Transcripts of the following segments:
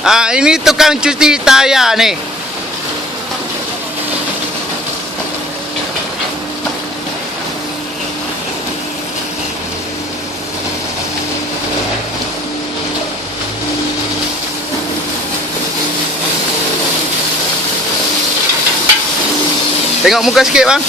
Ah, ini tukang cuci tayar nih. Tengok muka sikit bang.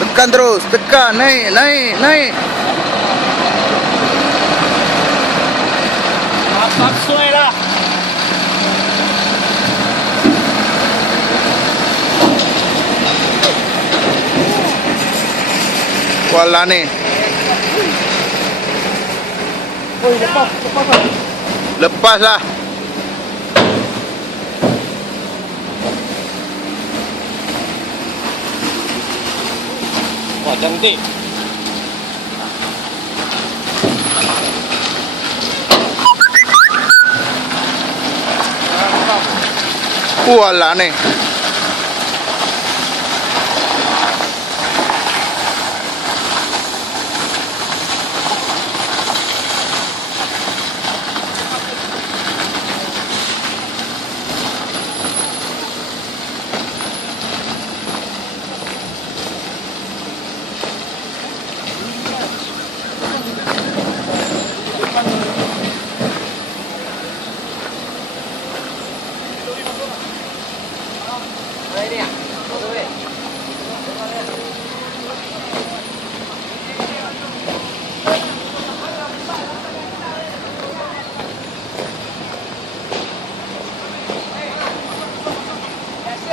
Tekan terus, tekan, naik, naik, naik. Abang suai lah. Walah nih. Oh, lepas lah. Lepas lah. Wah, cantik. Walah nih.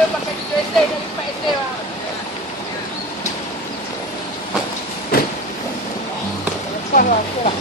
Pakai SD dari 4 SD lah. Lepas lah, okey lah.